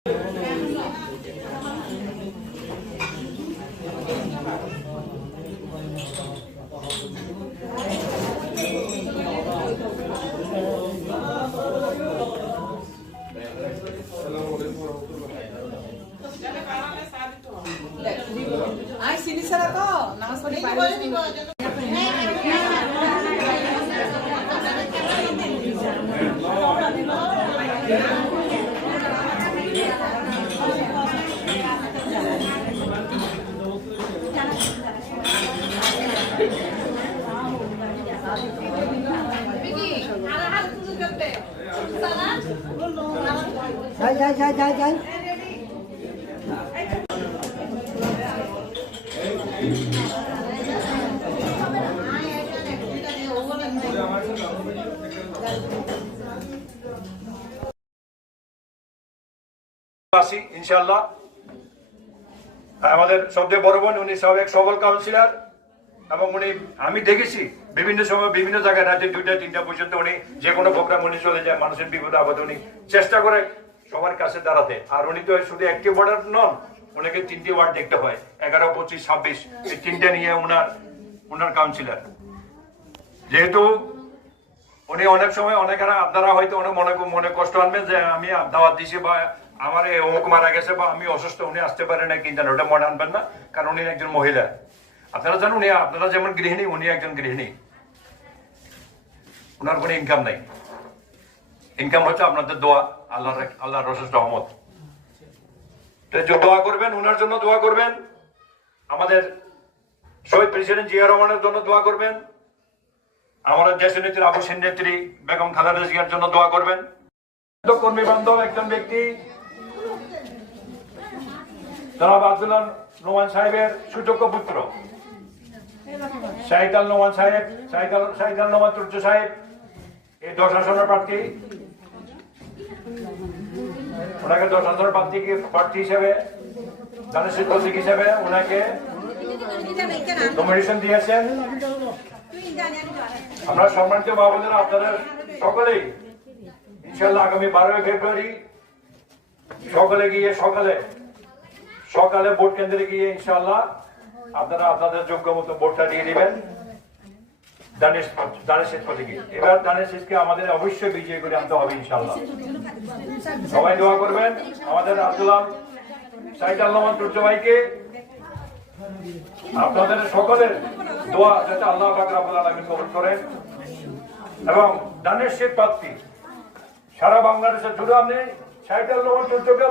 Ay, sini sana to. Namas pa ni Jai. ইনশাআল্লাহ আমাদের সবচেয়ে বড় বোন, উনি সাবেক সবল কাউন্সিলর এবং উনি আমি দেখেছি বিভিন্ন সময় বিভিন্ন জায়গায় রাতে 2টা-3টা পর্যন্ত উনি যে কোনো প্রোগ্রাম উনি চলে যায়, মানুষের বিপদ আপদে উনি চেষ্টা করে সবার কাছে দাঁড়াতে। আর উনি তো শুধু একটি ওয়ার্ডার নন, ওনাকে 3টি ওয়ার্ড দেখতে হয়, 11, 25, 26 এই 3টা নিয়ে উনার কাউন্সিলর। যেহেতু উনি অনেক সময় আপনারা হয়তো অনেক মনে কষ্ট আনবেন যে আমি দাওয়াত দিছি বা আমার অমুক মারা গেছে বা আমি অসুস্থ, উনি আসতে পারে না কিনা, ওটা মনে আনবেন না, কারণ উনি একজন মহিলা। আপনারা জানেন আপনারা যেমন গৃহিণী, উনি একজন গৃহিণী, ওনার কোনো ইনকাম নাই। ইনকাম হচ্ছে আপনাদের দোয়া, আল্লাহর অশেষ রহমত। দোয়া করবেন, ওনার জন্য দোয়া করবেন, আমাদের শহীদ প্রেসিডেন্ট জিয়া রহমানের জন্য দোয়া করবেন, আমাদের দেশের নেত্রী আবুসিন নেত্রী বেগম খালেদা জিয়ার জন্য দোয়া করবেন। কর্মী বান্ধব একজন ব্যক্তি জনাব আব্দুল্লাহ নোমান সাহেবের সুযোগ্য পুত্র শাহিদ আল নোমান তুর্য সাহেব এই 10 আসনের প্রার্থী। ওনাকে 10 আসনের প্রার্থী হিসেবে দানেশের প্রতীক হিসেবে ওনাকে নমিনেশন দিয়েছেন। আমরা সম্মানিত মা বোনেরা, আপনাদের সকলেই ইনশাআল্লাহ আগামী 12 ফেব্রুয়ারি সকলে গিয়ে সকালে ভোট কেন্দ্রে গিয়ে ইনশাআল্লাহ আপনারা আপনাদের যোগ্য মতো ভোটটা দিয়ে দিবেন দানেশের প্রতীকে। এবার দানেশকে আমাদের অবশ্যই বিজয় করে আনতে হবে ইনশাআল্লাহ। সবাই দোয়া করবেন আমাদের আব্দুল্লাহ শাহিদ আল নোমান তুর্য ভাইকে। আপনাদের সকলের দোয়া যাতে আল্লাহ পাক রব্বুল আলামিন কবুল করেন এবং দানেশের প্রার্থী সারা বাংলাদেশের জুড়ে আপনি শাহিদ আল নোমান তুর্যকে